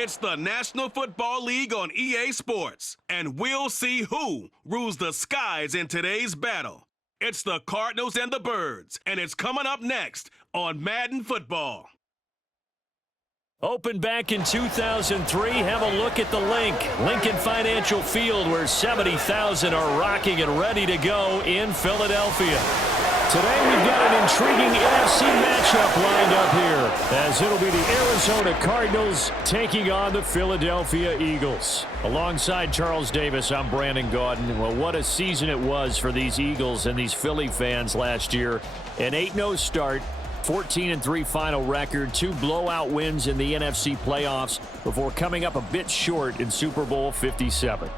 It's the National Football League on EA Sports, and we'll see who rules the skies in today's battle. It's the Cardinals and the Birds, and it's coming up next on Madden Football. Opened back in 2003, have a look at the Lincoln Financial Field, where 70,000 are rocking and ready to go in Philadelphia. Today we've got an intriguing NFC matchup lined up here, as it'll be the Arizona Cardinals taking on the Philadelphia Eagles. Alongside Charles Davis, I'm Brandon Gaudin. Well, what a season it was for these Eagles and these Philly fans last year. An 8-0 start. 14-3 final record, 2 blowout wins in the NFC playoffs before coming up a bit short in Super Bowl 57.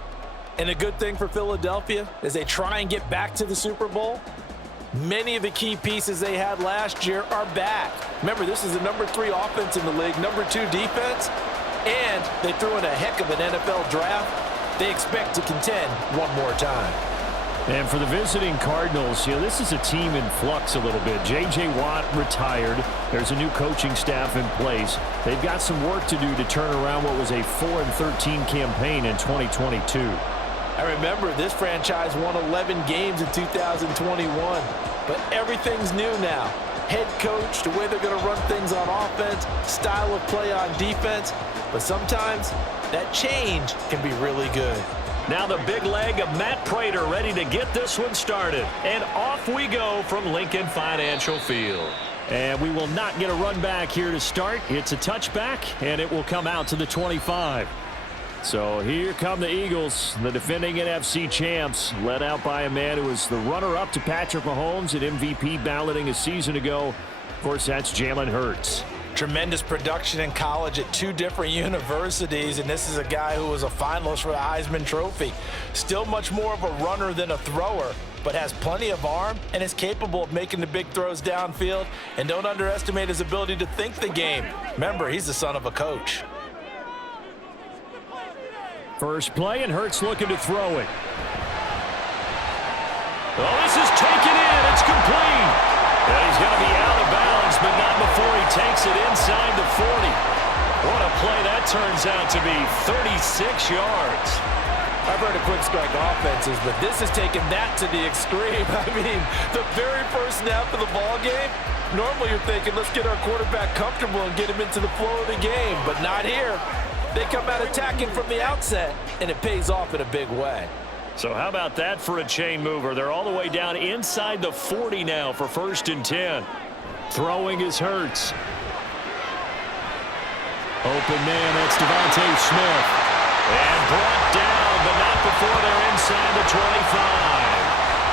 And a good thing for Philadelphia is they try and get back to the Super Bowl. Many of the key pieces they had last year are back. Remember, this is the number 3 offense in the league, number 2 defense, and they threw in a heck of an NFL draft. They expect to contend one more time. And for the visiting Cardinals, this is a team in flux a little bit. J.J. Watt retired. There's a new coaching staff in place. They've got some work to do to turn around what was a 4-13 campaign in 2022. I remember this franchise won 11 games in 2021, but everything's new now. Head coach, the way they're going to run things on offense, style of play on defense, but sometimes that change can be really good. Now the big leg of Matt Prater ready to get this one started. And off we go from Lincoln Financial Field. And we will not get a run back here to start. It's a touchback, and it will come out to the 25. So here come the Eagles, the defending NFC champs, led out by a man who was the runner-up to Patrick Mahomes at MVP balloting a season ago. Of course, that's Jalen Hurts. Tremendous production in college at 2 different universities, and this is a guy who was a finalist for the Heisman Trophy. Still much more of a runner than a thrower, but has plenty of arm and is capable of making the big throws downfield. And don't underestimate his ability to think the game. Remember, he's the son of a coach. First play, and Hurts looking to throw it. Oh, this is taken in. It's complete. And he's going to be out of bounds, but not before he takes it inside the 40. What a play that turns out to be, 36 yards. I've heard of quick strike offenses, but this is taking that to the extreme. I mean, the very first snap of the ball game, normally you're thinking, let's get our quarterback comfortable and get him into the flow of the game, but not here. They come out attacking from the outset, and it pays off in a big way. So how about that for a chain mover? They're all the way down inside the 40 now for 1st and 10. Throwing is Hurts. Open man, that's Devontae Smith. And brought down, but not before they're inside the 25.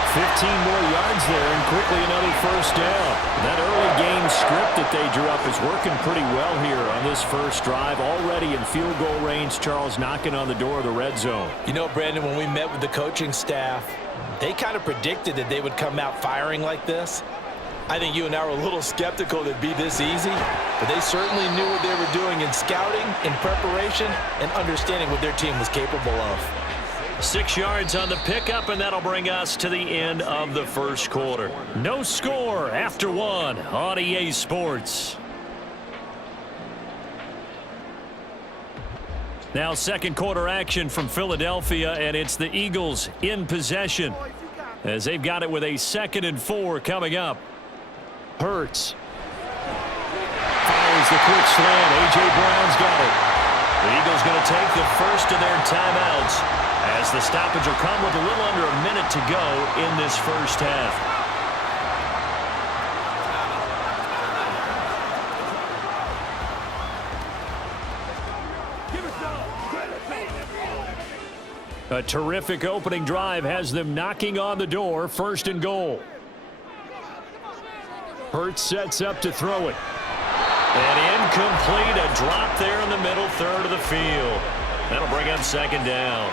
15 more yards there, and quickly another 1st down. That early game script that they drew up is working pretty well here on this first drive. Already in field goal range, Charles knocking on the door of the red zone. You know, Brandon, when we met with the coaching staff, they kind of predicted that they would come out firing like this. I think you and I were a little skeptical that it'd be this easy, but they certainly knew what they were doing in scouting, in preparation, and understanding what their team was capable of. 6 yards on the pickup, and that'll bring us to the end of the first quarter. No score after 1 on EA Sports. Now second quarter action from Philadelphia, and it's the Eagles in possession as they've got it with a 2nd and 4 coming up. Hurts fires the quick slant. A.J. Brown's got it. The Eagles going to take the first of their timeouts as the stoppage will come with a little under a minute to go in this first half. A terrific opening drive has them knocking on the door. 1st and goal. Hurts sets up to throw it. And incomplete. A drop there in the middle third of the field. That'll bring up 2nd down.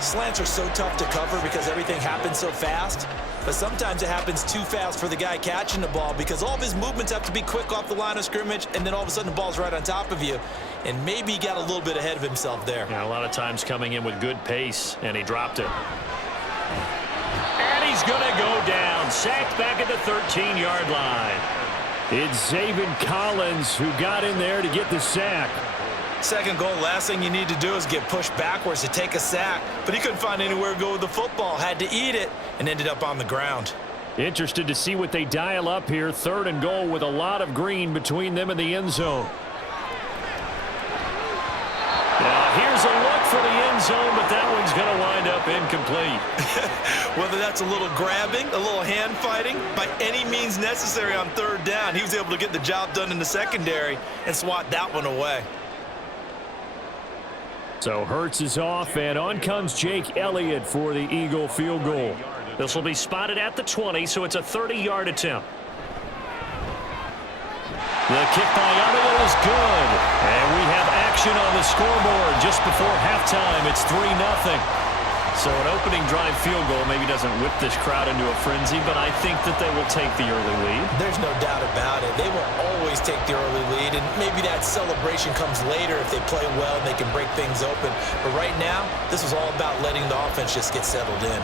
Slants are so tough to cover because everything happens so fast. But sometimes it happens too fast for the guy catching the ball because all of his movements have to be quick off the line of scrimmage, and then all of a sudden the ball's right on top of you. And maybe he got a little bit ahead of himself there. Yeah, a lot of times coming in with good pace, and he dropped it. And he's going to go down. Sacked back at the 13-yard line. It's Zaven Collins who got in there to get the sack. Second goal, last thing you need to do is get pushed backwards to take a sack. But he couldn't find anywhere to go with the football, had to eat it, and ended up on the ground. Interested to see what they dial up here. 3rd and goal with a lot of green between them and the end zone. Now here's a look for the end zone, but that one's going to wind up incomplete. Whether that's a little grabbing, a little hand fighting, by any means necessary on 3rd down, he was able to get the job done in the secondary and swat that one away. So Hurts is off, and on comes Jake Elliott for the Eagle field goal. This will be spotted at the 20, so it's a 30-yard attempt. The kick by Elliott is good. And we have action on the scoreboard just before halftime. It's 3-0. So an opening drive field goal maybe doesn't whip this crowd into a frenzy, but I think that they will take the early lead. There's no doubt about it. They will always take the early lead, and maybe that celebration comes later if they play well and they can break things open. But right now, this is all about letting the offense just get settled in.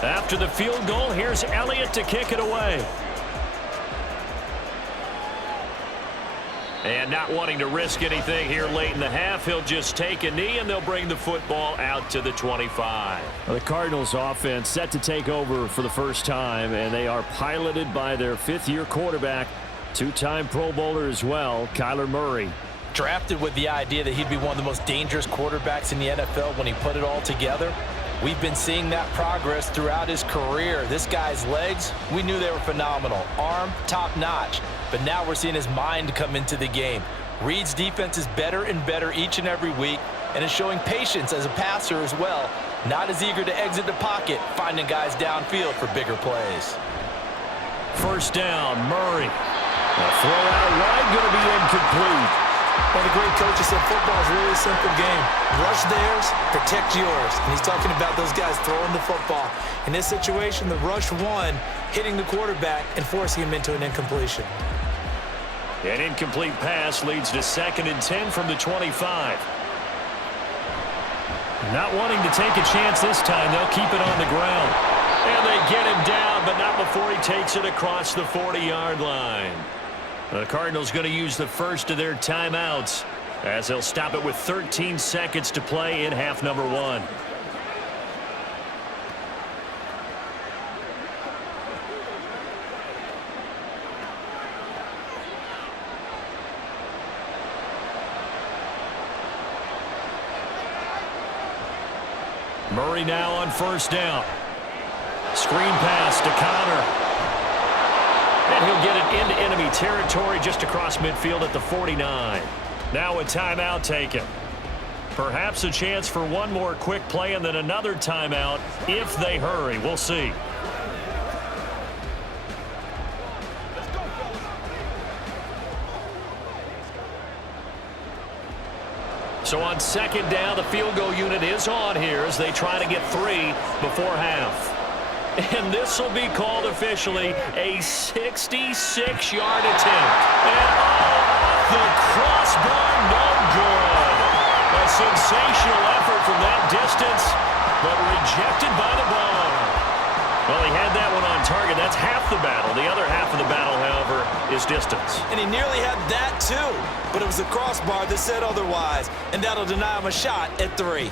After the field goal, here's Elliott to kick it away. And not wanting to risk anything here late in the half, he'll just take a knee, and they'll bring the football out to the 25. The Cardinals offense set to take over for the first time, and they are piloted by their 5th-year quarterback, 2-time Pro Bowler as well, Kyler Murray. Drafted with the idea that he'd be one of the most dangerous quarterbacks in the NFL when he put it all together. We've been seeing that progress throughout his career. This guy's legs, we knew they were phenomenal. Arm, top-notch. But now we're seeing his mind come into the game. Reed's defense is better and better each and every week, and is showing patience as a passer as well. Not as eager to exit the pocket, finding guys downfield for bigger plays. First down, Murray. A throw out wide, going to be incomplete. One of the great coaches said football is really a simple game. Rush theirs, protect yours. And he's talking about those guys throwing the football. In this situation, the rush one, hitting the quarterback and forcing him into an incompletion. An incomplete pass leads to 2nd and 10 from the 25. Not wanting to take a chance this time, they'll keep it on the ground. And they get him down, but not before he takes it across the 40-yard line. The Cardinals going to use the first of their timeouts as they'll stop it with 13 seconds to play in half number 1. Murray now on first down. Screen pass to Connor. And he'll get it into enemy territory just across midfield at the 49. Now a timeout taken. Perhaps a chance for one more quick play and then another timeout if they hurry. We'll see. So on 2nd down, the field goal unit is on here as they try to get 3 before half. And this will be called officially a 66-yard attempt. And off the crossbar, no good. A sensational effort from that distance, but rejected by the bar. Well, he had that one on target. That's half the battle. The other half of the battle, however, is distance. And he nearly had that too, but it was the crossbar that said otherwise, and that'll deny him a shot at 3.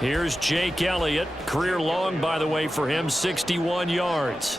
Here's Jake Elliott. Career long, by the way, for him, 61 yards.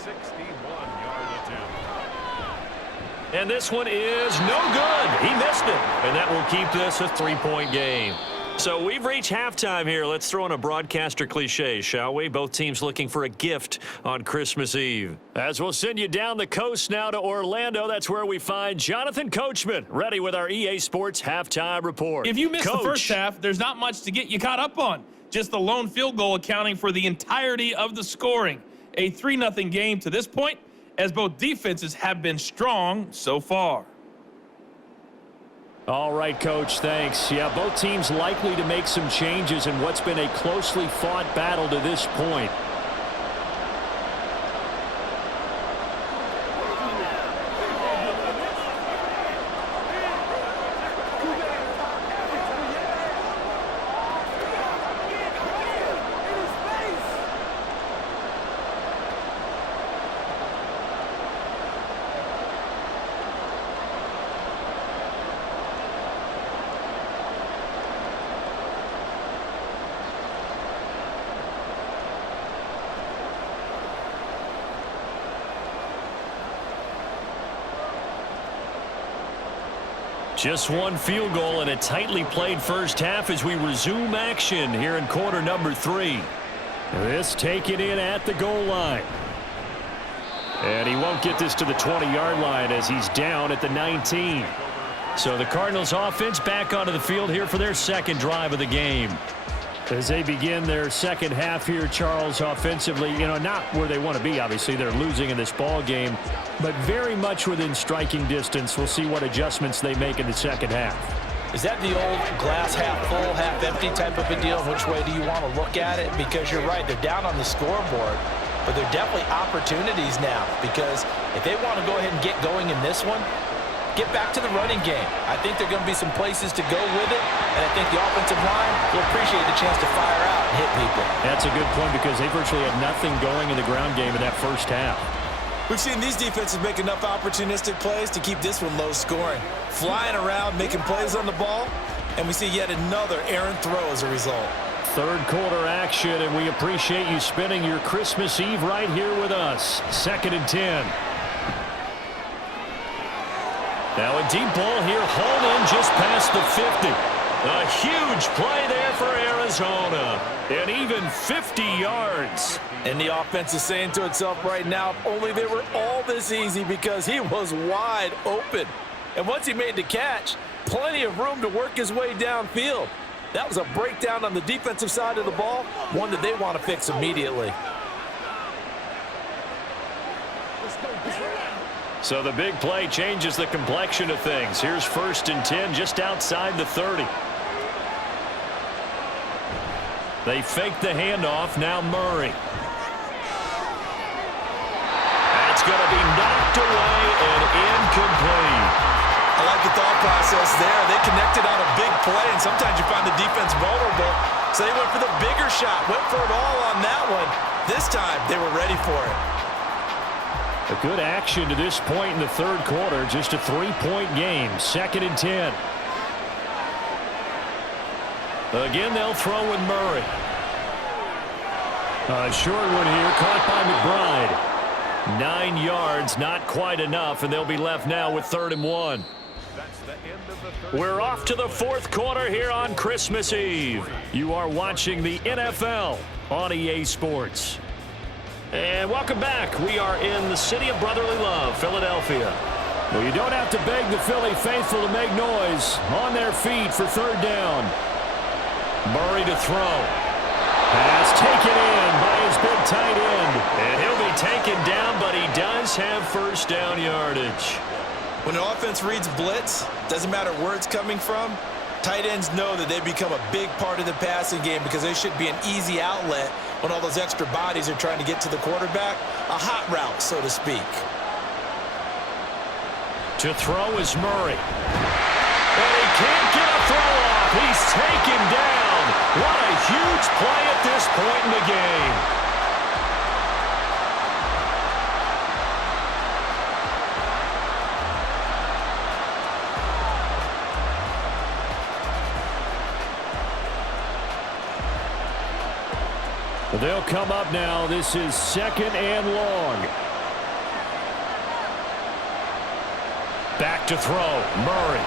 And this one is no good. He missed it. And that will keep this a 3-point game. So we've reached halftime here. Let's throw in a broadcaster cliche, shall we? Both teams looking for a gift on Christmas Eve. As we'll send you down the coast now to Orlando, that's where we find Jonathan Coachman, ready with our EA Sports halftime report. If you missed the first half, there's not much to get you caught up on. Just the lone field goal accounting for the entirety of the scoring. A 3-0 game to this point, as both defenses have been strong so far. All right, Coach, thanks. Yeah, both teams likely to make some changes in what's been a closely fought battle to this point. Just one field goal and a tightly played first half as we resume action here in quarter number 3. This taken in at the goal line. And he won't get this to the 20-yard line as he's down at the 19. So the Cardinals offense back onto the field here for their second drive of the game. As they begin their second half here, Charles, offensively, not where they want to be, obviously. They're losing in this ball game, but very much within striking distance. We'll see what adjustments they make in the second half. Is that the old glass half full, half empty type of a deal? Which way do you want to look at it? Because you're right, they're down on the scoreboard, but they're definitely opportunities now, because if they want to go ahead and get going in this one, get back to the running game. I think there are going to be some places to go with it, and I think the offensive line will appreciate the chance to fire out and hit people. That's a good point because they virtually had nothing going in the ground game in that first half. We've seen these defenses make enough opportunistic plays to keep this one low scoring. Flying around, making plays on the ball, and we see yet another errant throw as a result. Third quarter action, and we appreciate you spending your Christmas Eve right here with us. 2nd and 10. Now a deep ball here, hauled in just past the 50. A huge play there for Arizona. And even 50 yards. And the offense is saying to itself right now, if only they were all this easy, because he was wide open. And once he made the catch, plenty of room to work his way downfield. That was a breakdown on the defensive side of the ball, one that they want to fix immediately. So the big play changes the complexion of things. Here's 1st and 10 just outside the 30. They fake the handoff. Now Murray. That's going to be knocked away and incomplete. I like the thought process there. They connected on a big play, and sometimes you find the defense vulnerable. So they went for the bigger shot, went for it all on that one. This time, they were ready for it. A good action to this point in the third quarter. Just a 3-point game. 2nd and 10. Again, they'll throw with Murray. A short one here, caught by McBride. 9 yards, not quite enough, and they'll be left now with 3rd and 1. We're off to the fourth quarter here on Christmas Eve. You are watching the NFL on EA Sports. And welcome back. We are in the city of brotherly love, Philadelphia. Well, you don't have to beg the Philly faithful to make noise. On their feet for 3rd down. Murray to throw. Pass taken in by his big tight end. And he'll be taken down, but he does have 1st down yardage. When an offense reads blitz, doesn't matter where it's coming from, tight ends know that they become a big part of the passing game because they should be an easy outlet when all those extra bodies are trying to get to the quarterback. A hot route, so to speak. To throw is Murray. And he can't get a throw off. He's taken down. What a huge play at this point in the game. They'll come up now. This is 2nd and long. Back to throw. Murray.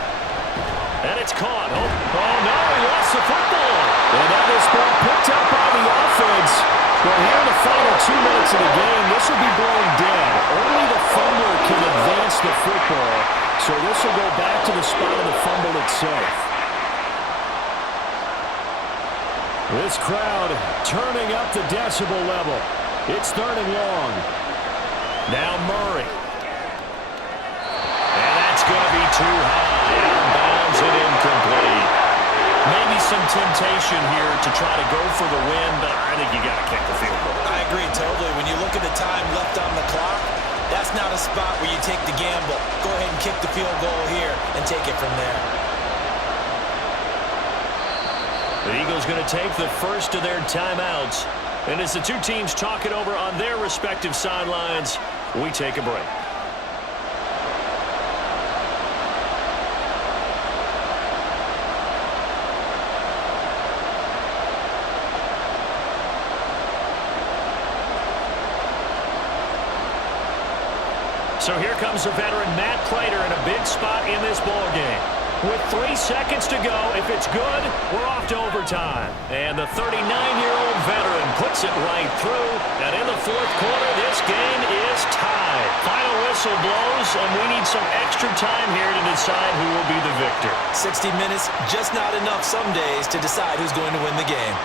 And it's caught. Oh no, he lost the football. And that is ball picked up by the offense. But here in the final 2 minutes of the game, this will be blown dead. Only the fumbler can advance the football. So this will go back to the spot of the fumble itself. This crowd turning up the decibel level. It's 3rd and long. Now Murray. And that's going to be too high. Out of bounds and incomplete. Maybe some temptation here to try to go for the win, but I think you got to kick the field goal. I agree totally. When you look at the time left on the clock, that's not a spot where you take the gamble. Go ahead and kick the field goal here and take it from there. The Eagles going to take the first of their timeouts. And as the two teams talk it over on their respective sidelines, we take a break. So here comes the veteran Matt Prater in a big spot in this ball game. With 3 seconds to go, if it's good, we're off to overtime. And the 39-year-old veteran puts it right through. And in the fourth quarter, this game is tied. Final whistle blows, and we need some extra time here to decide who will be the victor. 60 minutes, just not enough some days to decide who's going to win the game.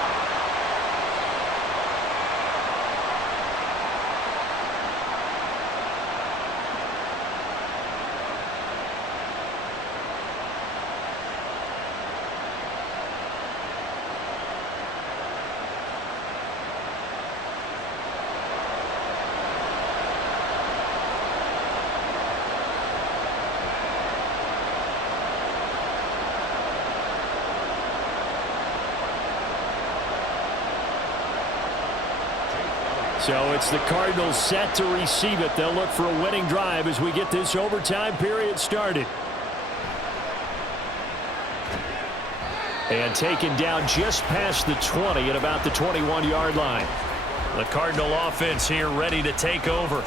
So it's the Cardinals set to receive it. They'll look for a winning drive as we get this overtime period started. And taken down just past the 20 at about the 21-yard line. The Cardinal offense here ready to take over.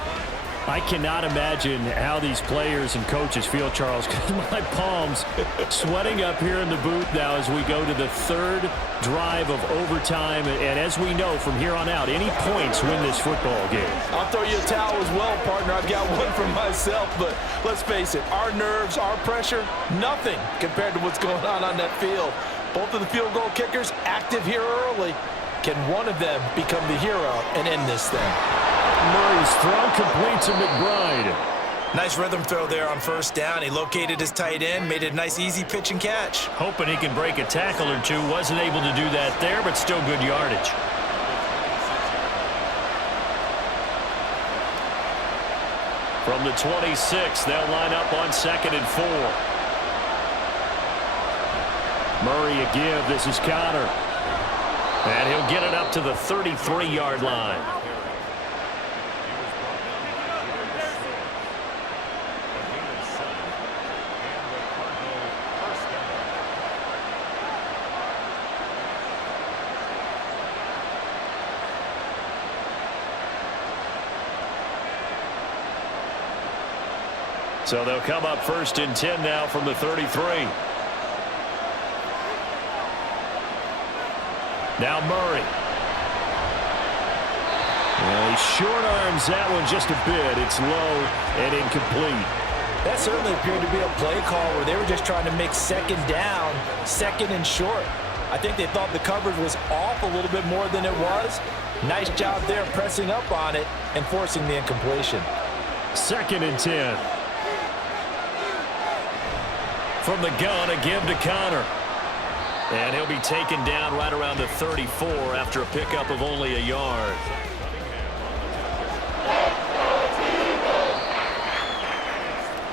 I cannot imagine how these players and coaches feel, Charles, because my palms sweating up here in the booth now as we go to the third drive of overtime. And as we know from here on out, any points win this football game. I'll throw you a towel as well, partner. I've got one for myself, but let's face it, our nerves, our pressure, nothing compared to what's going on that field. Both of the field goal kickers active here early. Can one of them become the hero and end this thing? Murray's throw complete to McBride. Nice rhythm throw there on first down. He located his tight end, made it a nice easy pitch and catch. Hoping he can break a tackle or two. Wasn't able to do that there, but still good yardage. From the 26, they'll line up on 2nd and 4. Murray a give. This is Connor. And he'll get it up to the 33-yard line. So they'll come up 1st and 10 now from the 33. Now Murray. Well, he short arms that one just a bit. It's low and incomplete. That certainly appeared to be a play call where they were just trying to make 2nd down, 2nd and short. I think they thought the coverage was off a little bit more than it was. Nice job there pressing up on it and forcing the incompletion. 2nd and 10. From the gun, a give to Connor. And he'll be taken down right around the 34 after a pickup of only a yard.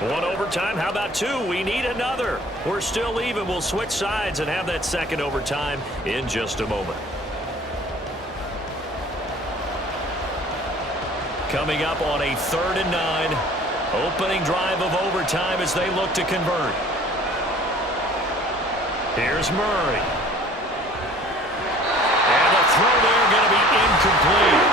One overtime. How about 2? We need another. We're still even. We'll switch sides and have that 2nd overtime in just a moment. Coming up on a 3rd and 9. Opening drive of overtime as they look to convert. Here's Murray. And the throw there going to be incomplete.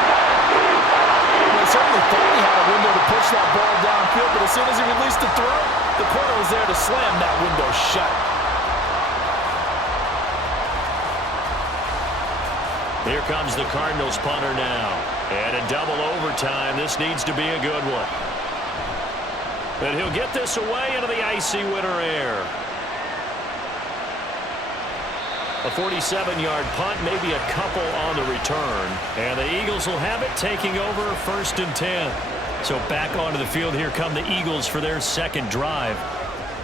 Well, he certainly thought he had a window to push that ball downfield, but as soon as he released the throw, the corner was there to slam that window shut. Here comes the Cardinals punter now. And in double overtime, this needs to be a good one. And he'll get this away into the icy winter air. A 47-yard punt, maybe a couple on the return. And the Eagles will have it, taking over 1st and 10. So back onto the field, here come the Eagles for their 2nd drive.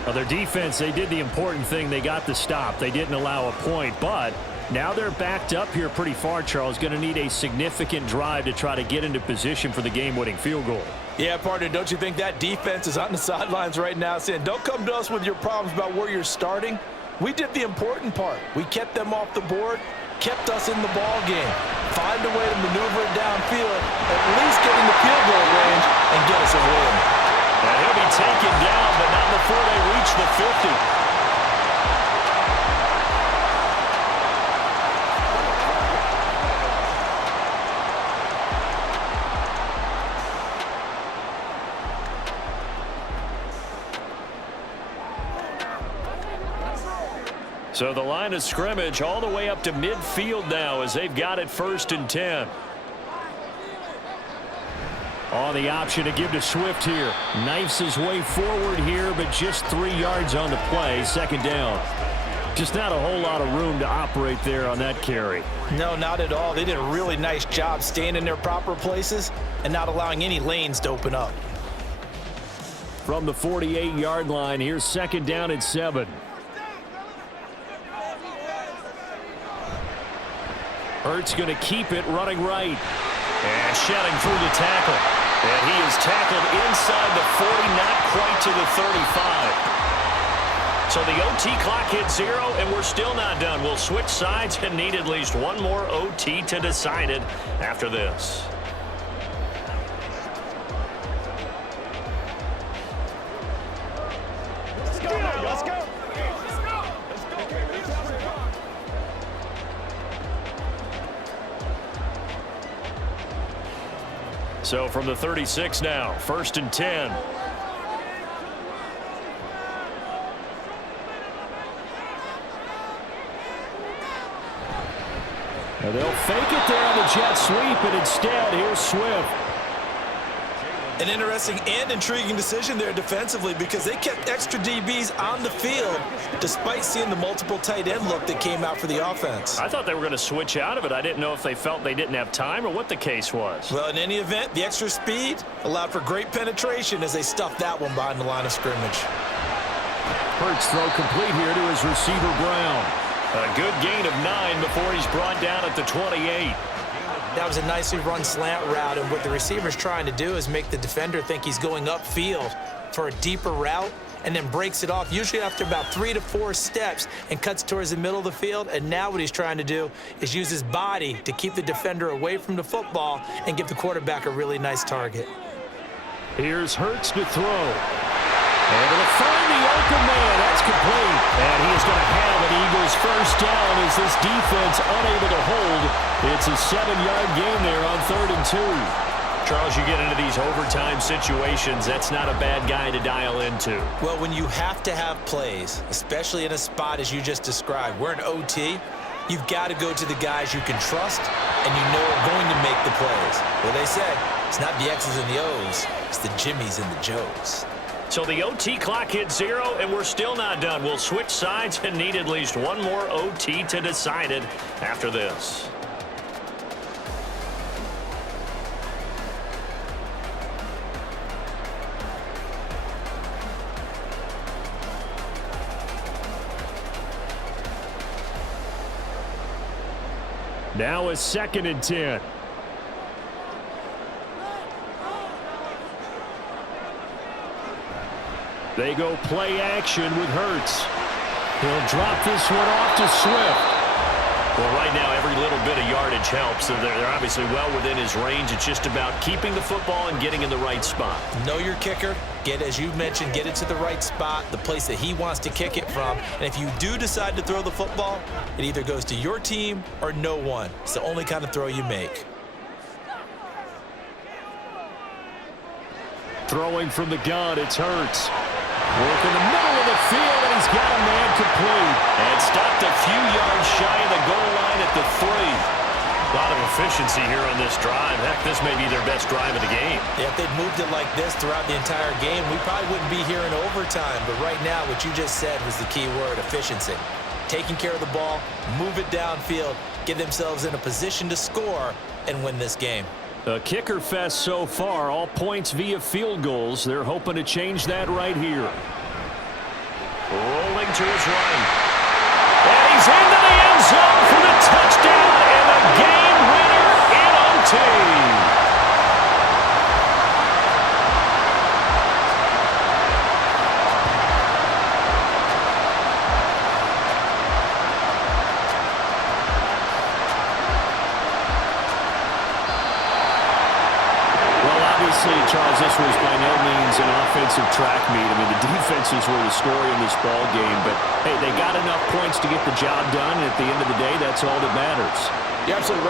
Now their defense, they did the important thing. They got the stop. They didn't allow a point, but now they're backed up here pretty far, Charles. Going to need a significant drive to try to get into position for the game-winning field goal. Yeah, partner, don't you think that defense is on the sidelines right now saying, don't come to us with your problems about where you're starting? We did the important part. We kept them off the board, kept us in the ball game. Find a way to maneuver it downfield, at least get in the field goal range, and get us a win. And he'll be taken down, but not before they reach the 50. So the line of scrimmage all the way up to midfield now as they've got it 1st and 10. On the option to give to Swift here. Knifes his way forward here, but just 3 yards on the play. 2nd down. Just not a whole lot of room to operate there on that carry. No, not at all. They did a really nice job staying in their proper places and not allowing any lanes to open up. From the 48-yard line, here's 2nd down and 7. Hurts going to keep it running right. And shedding through the tackle. And he is tackled inside the 40, not quite to the 35. So the OT clock hit 0, and we're still not done. We'll switch sides and need at least one more OT to decide it after this. Let's go now, let's go. So from the 36 now, 1st and 10. Now they'll fake it there on the jet sweep, and instead, here's Swift. An interesting and intriguing decision there defensively because they kept extra DBs on the field despite seeing the multiple tight end look that came out for the offense. I thought they were going to switch out of it. I didn't know if they felt they didn't have time or what the case was. Well, in any event, the extra speed allowed for great penetration as they stuffed that one behind the line of scrimmage. Hurts throw complete here to his receiver Brown. A good gain of 9 before he's brought down at the 28. That was a nicely run slant route, and what the receiver's trying to do is make the defender think he's going upfield for a deeper route and then breaks it off, usually after about 3 to 4 steps, and cuts towards the middle of the field. And now what he's trying to do is use his body to keep the defender away from the football and give the quarterback a really nice target. Here's Hurts to throw. Able to find the open man. That's complete. And he is going to have an Eagles 1st down as this defense unable to hold. It's a 7-yard gain there on 3rd and 2. Charles, you get into these overtime situations, that's not a bad guy to dial into. Well, when you have to have plays, especially in a spot as you just described, we're in OT, you've got to go to the guys you can trust and you know are going to make the plays. Well, they say it's not the X's and the O's, it's the Jimmies and the Joes. So the OT clock hit 0, and we're still not done. We'll switch sides and need at least one more OT to decide it after this. Now a 2nd and 10. They go play action with Hurts. He'll drop this one off to Swift. Well, right now, every little bit of yardage helps. They're obviously well within his range. It's just about keeping the football and getting in the right spot. Know your kicker. Get, as you mentioned, get it to the right spot, the place that he wants to kick it from. And if you do decide to throw the football, it either goes to your team or no one. It's the only kind of throw you make. Throwing from the gun, it's Hurts. Work in the middle of the field, and he's got a man complete. And stopped a few yards shy of the goal line at the 3. A lot of efficiency here on this drive. Heck, this may be their best drive of the game. Yeah, if they'd moved it like this throughout the entire game, we probably wouldn't be here in overtime. But right now, what you just said was the key word, efficiency. Taking care of the ball, move it downfield, get themselves in a position to score, and win this game. A kicker fest so far, all points via field goals. They're hoping to change that right here. Rolling to his right. And he's into the end zone for the touchdown and a game winner in OT. Charles, this was by no means an offensive track meet. I mean, the defenses were the story in this ball game, but hey, they got enough points to get the job done, and at the end of the day, that's all that matters. You're absolutely right.